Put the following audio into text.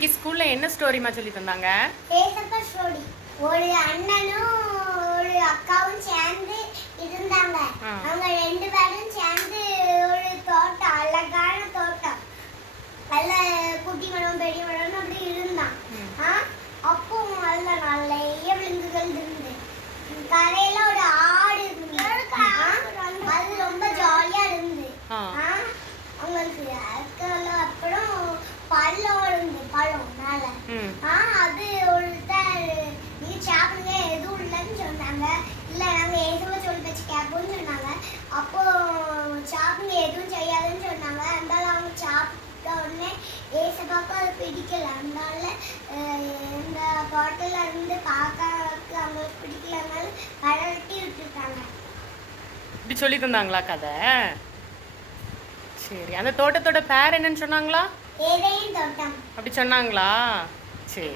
இன்னைக்கு ஸ்கூல்ல என்ன ஸ்டோரிமா சொல்லி தந்தாங்க? ஏசப்பா ஸ்டோரி. ஒரு அண்ணனும் ஒரு அக்காவும் சேர்ந்து இருந்தாங்க. அவங்க ரெண்டு பேரும் சேர்ந்து ஒரு தோட்டம், அழகான தோட்டம், நல்ல குட்டி மரம் பெரிய மரம் அப்படி இருந்தான். அப்போ நல்ல நிறைய விலங்குகள் இருந்து கரையில ஒரு ஆடு இருந்து அது ரொம்ப ஜாலியா இருந்து அவங்களுக்கு அப்புறம் பழம் இருந்து பழம் மேல அது ஒருத்தர் நீ சாப்பிடுங்க எதுவும் இல்லைன்னு சொன்னாங்க. இல்ல நாங்க ஏசுவ சொல்லி வச்சு கேட்போம்னு சொன்னாங்க. அப்போ சாப்பிடுங்க எதுவும் செய்யாதுன்னு சொன்னாங்க. அதனால அவங்க சாப்பிட்ட உடனே ஏசப்பாக்கு அது பிடிக்கல. அதனால இந்த பாட்டில இருந்து பார்க்கறதுக்கு அவங்களுக்கு பிடிக்கலனால பழவெட்டி விட்டுட்டாங்க. இப்படி சொல்லி தந்தாங்களா கதை? சரி, அந்த தோட்டத்தோட பேர் என்னன்னு சொன்னாங்களா? ஏதேன் தோட்டம் அப்படி சொன்னாங்களா? சரி.